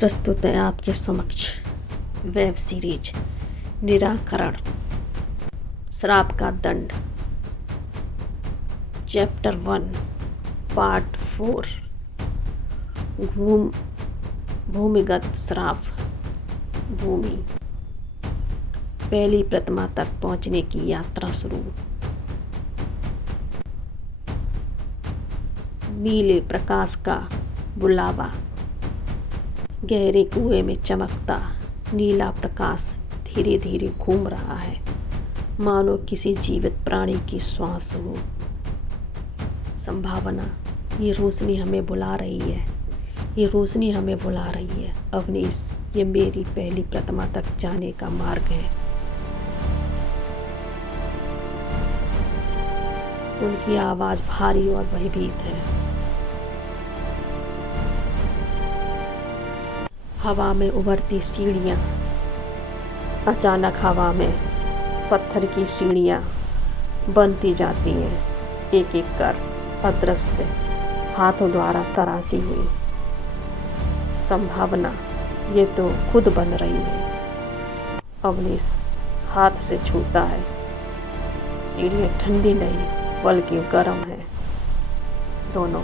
प्रस्तुत है आपके समक्ष वेब सीरीज निराकरण, श्राप का दंड, चैप्टर 1 पार्ट 4। भूमिगत श्राप। भूमि। पहली प्रतिमा तक पहुंचने की यात्रा शुरू। नीले प्रकाश का बुलावा। गहरे कुएं में चमकता नीला प्रकाश धीरे धीरे घूम रहा है, मानो किसी जीवित प्राणी की श्वास हो। संभावना। ये रोशनी हमें बुला रही है, ये रोशनी हमें बुला रही है। अवनीश, ये मेरी पहली प्रतिमा तक जाने का मार्ग है। उनकी आवाज भारी और भयभीत है। हवा में उभरती सीढ़ियाँ। अचानक हवा में पत्थर की सीढ़ियाँ बनती जाती हैं, एक एक कर अदृश्य हाथों द्वारा तराशी हुई। संभावना। ये तो खुद बन रही है। अवनीश हाथ से छूता है। सीढ़ियाँ ठंडी नहीं बल्कि गर्म है। दोनों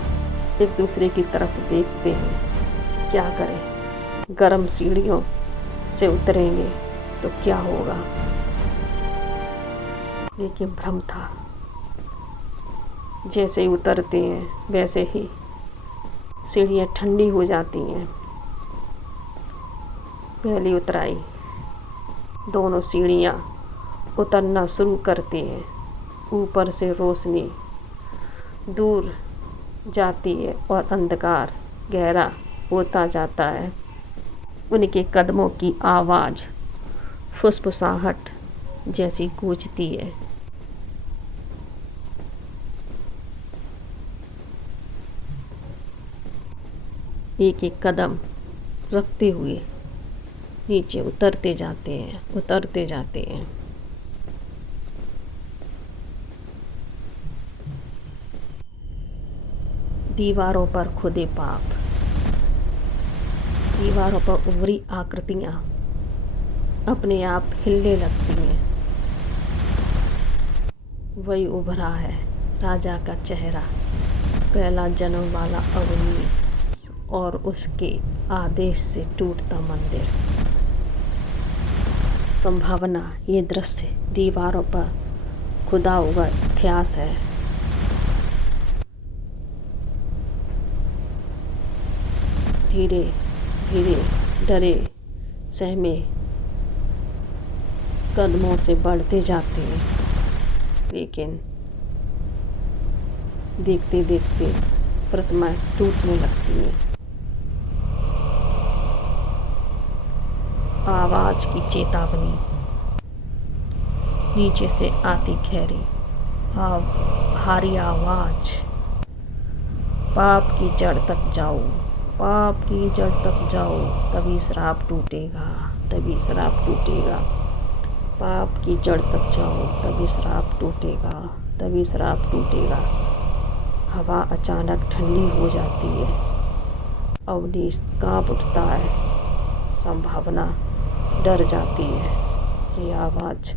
एक दूसरे की तरफ देखते हैं। क्या करें? गर्म सीढ़ियों से उतरेंगे तो क्या होगा? लेकिन भ्रम था। जैसे ही उतरते हैं वैसे ही सीढ़ियाँ ठंडी हो जाती हैं। पहली उतराई। दोनों सीढ़ियाँ उतरना शुरू करती हैं। ऊपर से रोशनी दूर जाती है और अंधकार गहरा होता जाता है। उनके कदमों की आवाज़ फुसफुसाहट जैसी गूंजती है। एक एक कदम रखते हुए नीचे उतरते जाते हैं। दीवारों पर खुदे पाप। दीवारों पर उभरी आकृतियाँ अपने आप हिलने लगती हैं। वही उभरा है राजा का चेहरा, पहला जन्म वाला अवनीश और उसके आदेश से टूटता मंदिर। संभावना। ये दृश्य दीवारों पर खुदा हुआ इतिहास है। धीरे धीरे डरे सहमे कदमों से बढ़ते जाते हैं, लेकिन देखते देखते प्रतिमा टूटने लगती है। आवाज की चेतावनी। नीचे से आती गहरी भारी आवाज। पाप की जड़ तक जाओ, पाप की जड़ तक जाओ, तभी श्राप टूटेगा, तभी श्राप टूटेगा। पाप की जड़ तक जाओ, तभी श्राप टूटेगा, तभी श्राप टूटेगा। हवा अचानक ठंडी हो जाती है। अवनीश कांप उठता है। संभावना डर जाती है। ये आवाज़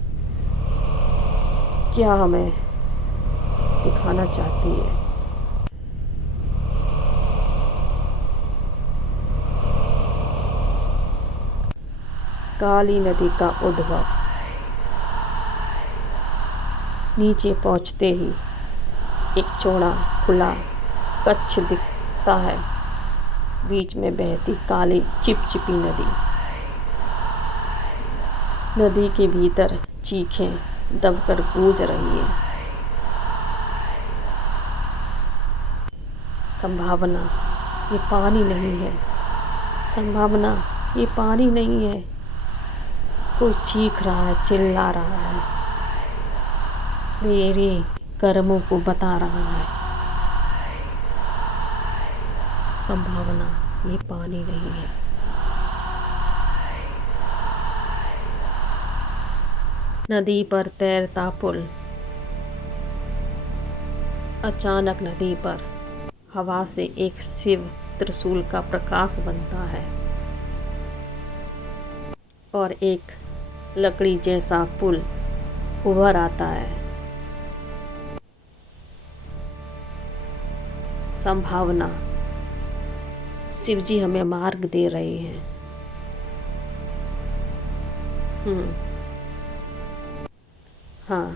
क्या हमें दिखाना चाहती है? काली नदी का उद्भव। नीचे पहुंचते ही एक चौड़ा खुला कच्छ दिखता है। बीच में बहती काली चिपचिपी नदी। नदी के भीतर चीखें दबकर गूंज रही हैं। संभावना। ये पानी नहीं है। संभावना। ये पानी नहीं है। कोई चीख रहा है, चिल्ला रहा है, मेरे कर्मों को बता रहा है। संभावना। ये पानी नहीं है। नदी पर तैरता पुल। अचानक नदी पर हवा से एक शिव त्रिशूल का प्रकाश बनता है। और एक लकड़ी जैसा पुल उभर आता है। संभावना। शिवजी हमें मार्ग दे रहे हैं। हाँ,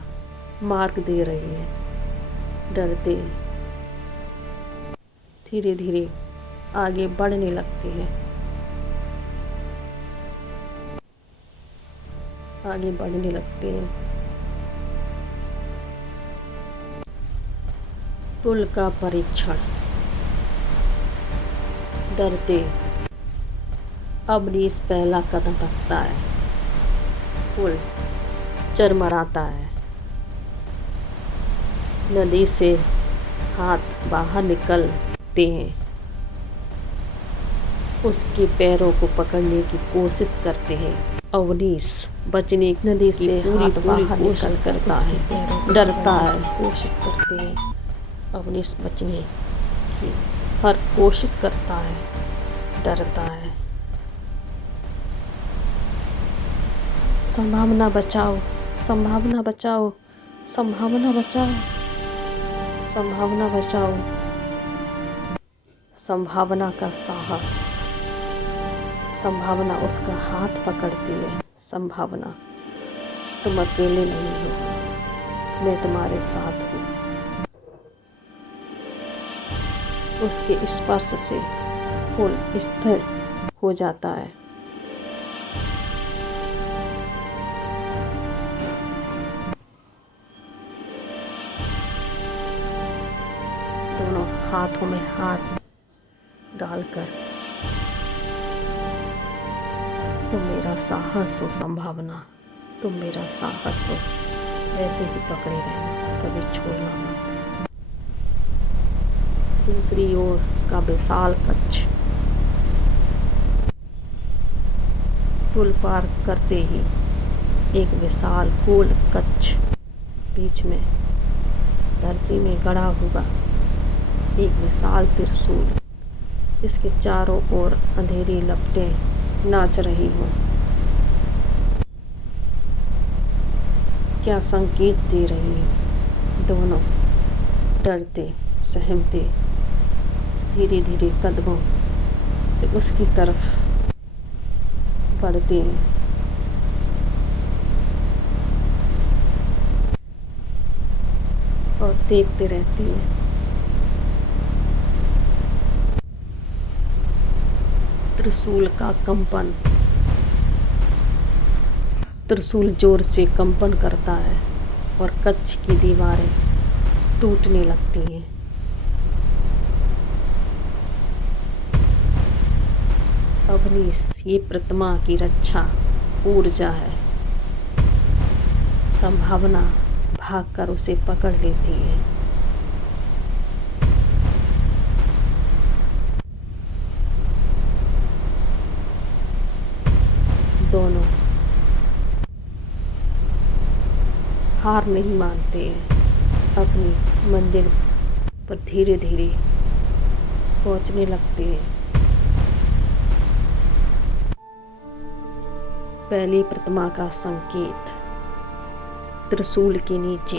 मार्ग दे रहे हैं। डरते धीरे धीरे आगे बढ़ने लगते हैं। आगे बढ़ने लगते हैं। पुल का परीक्षण। डरते अवनीश पहला कदम रखता है। पुल चरमराता है। नदी से हाथ बाहर निकलते हैं। उसके पैरों को पकड़ने की कोशिश करते हैं। अवनीश बचने नदी से हाथ बाहर कोशिश करता है। डरता है। कोशिश करते हैं। अवनीश बचने की हर कोशिश करता है। डरता है। संभावना बचाओ, संभावना बचाओ, संभावना बचाओ, संभावना बचाओ। संभावना का साहस। संभावना उसका हाथ पकड़ती है। संभावना, तुम अकेले नहीं हो, मैं तुम्हारे साथ हूँ। उसके स्पर्श से पुल स्थिर हो जाता है। दोनों हाथों में हाथ डालकर, तुम मेरा साहस हो संभावना, तुम मेरा साहस हो, ऐसे ही पकड़े रहना, कभी छोड़ना मत। दूसरी ओर का विशाल कच्छ। पुल पार करते ही एक विशाल गोल कच्छ, बीच में धरती में गड़ा हुआ एक विशाल त्रिशूल, इसके चारों ओर अंधेरी लपटें नाच रही हों। क्या संकेत दे रही हैं। दोनों डरते सहमते धीरे धीरे कदमों से उसकी तरफ बढ़ते हैं। और देखते रहती हैं। त्रिशूल का कंपन। त्रिशूल जोर से कंपन करता है और कच्छ की दीवारें टूटने लगती हैं। अवनीश, ये प्रतिमा की रक्षा ऊर्जा है। संभावना भागकर उसे पकड़ लेती है। दोनों हार नहीं मानते हैं। अपनी मंजिल पर धीरे धीरे पहुंचने लगते हैं। पहली प्रतिमा का संकेत। त्रिशूल के नीचे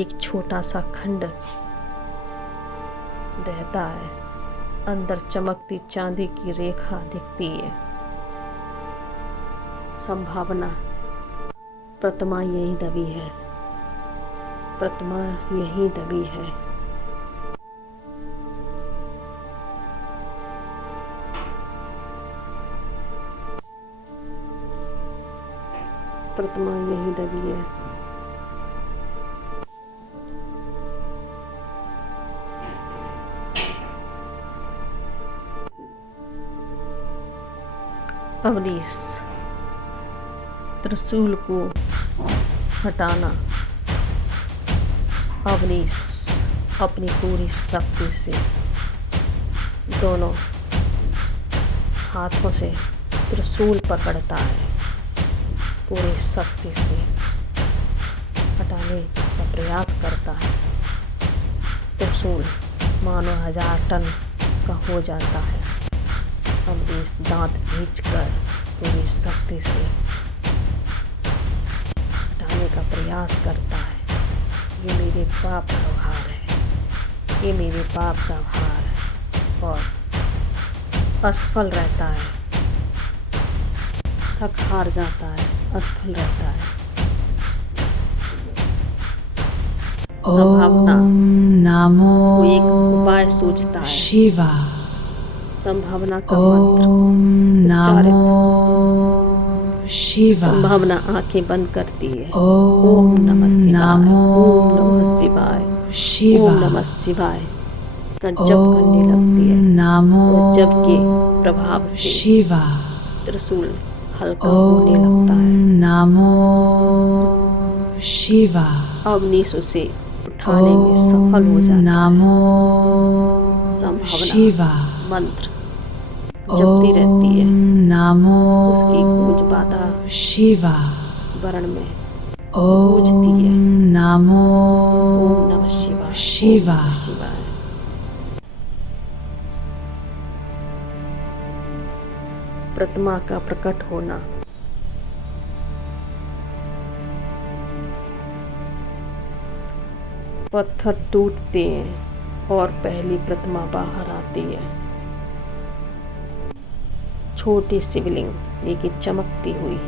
एक छोटा सा खंड रहता है। अंदर चमकती चांदी की रेखा दिखती है। संभावना, प्रतिमा यहीं दबी है, प्रतिमा यहीं दबी है। प्रतिमा यहीं दबी है। अवनीश, त्रिशूल को हटाना। अवनीश अपनी पूरी शक्ति से दोनों हाथों से त्रिशूल पकड़ता है। पूरी शक्ति से हटाने का प्रयास करता है। त्रिशूल मानो 1000 टन का हो जाता है। अमरीश दांत खींचकर पूरी शक्ति से हटाने का प्रयास करता है। ये मेरे पाप का भार है, ये मेरे पाप का भार है, और असफल रहता है, थक हार जाता है, असफल रहता है। संभावना को एक उपाय सोचता है। शिवा संभावना का मंत्र उच्चारित। संभावना आंखें बंद करती है। ओम नमः शिवाय, ओम नमः शिवाय, ओम नमः शिवाय का जप करने लगती है। और जप के प्रभाव से त्रिशूल हल्का होने लगता है। अवनीश उसे उठाने में सफल हो जाता है। संभावना मंत्र जपती रहती है। उसकी गूंज बाधा वर्ण में गूंजती है। ओम नमः शिवाय, ओम नमः शिवाय। प्रतिमा का प्रकट होना। पत्थर टूटते हैं और पहली प्रतिमा बाहर आती है। छोटी शिवलिंग लेकिन चमकती हुई,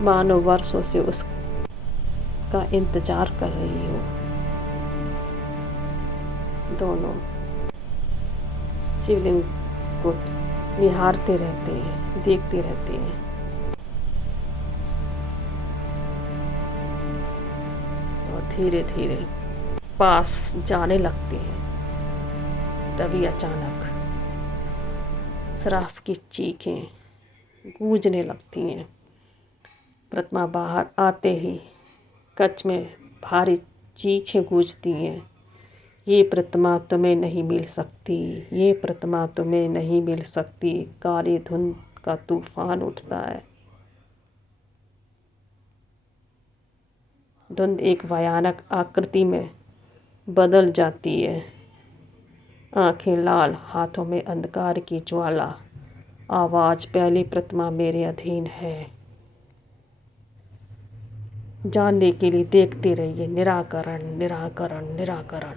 मानो वर्षों से उसका इंतजार कर रही हो। दोनों शिवलिंग को निहारते रहते हैं, देखते रहते हैं। और धीरे धीरे पास जाने लगते हैं। तभी अचानक शराफ की चीखें गूंजने लगती हैं। प्रतिमा बाहर आते ही कच्छ में भारी चीखें गूंजती हैं। ये प्रतिमा तुम्हें नहीं मिल सकती, ये प्रतिमा तुम्हें नहीं मिल सकती। काली धुंध का तूफान उठता है। धुंध एक भयानक आकृति में बदल जाती है। आंखें लाल, हाथों में अंधकार की ज्वाला। आवाज, पहली प्रतिमा मेरे अधीन है। जानने के लिए देखते रहिए। निराकरण, निराकरण, निराकरण।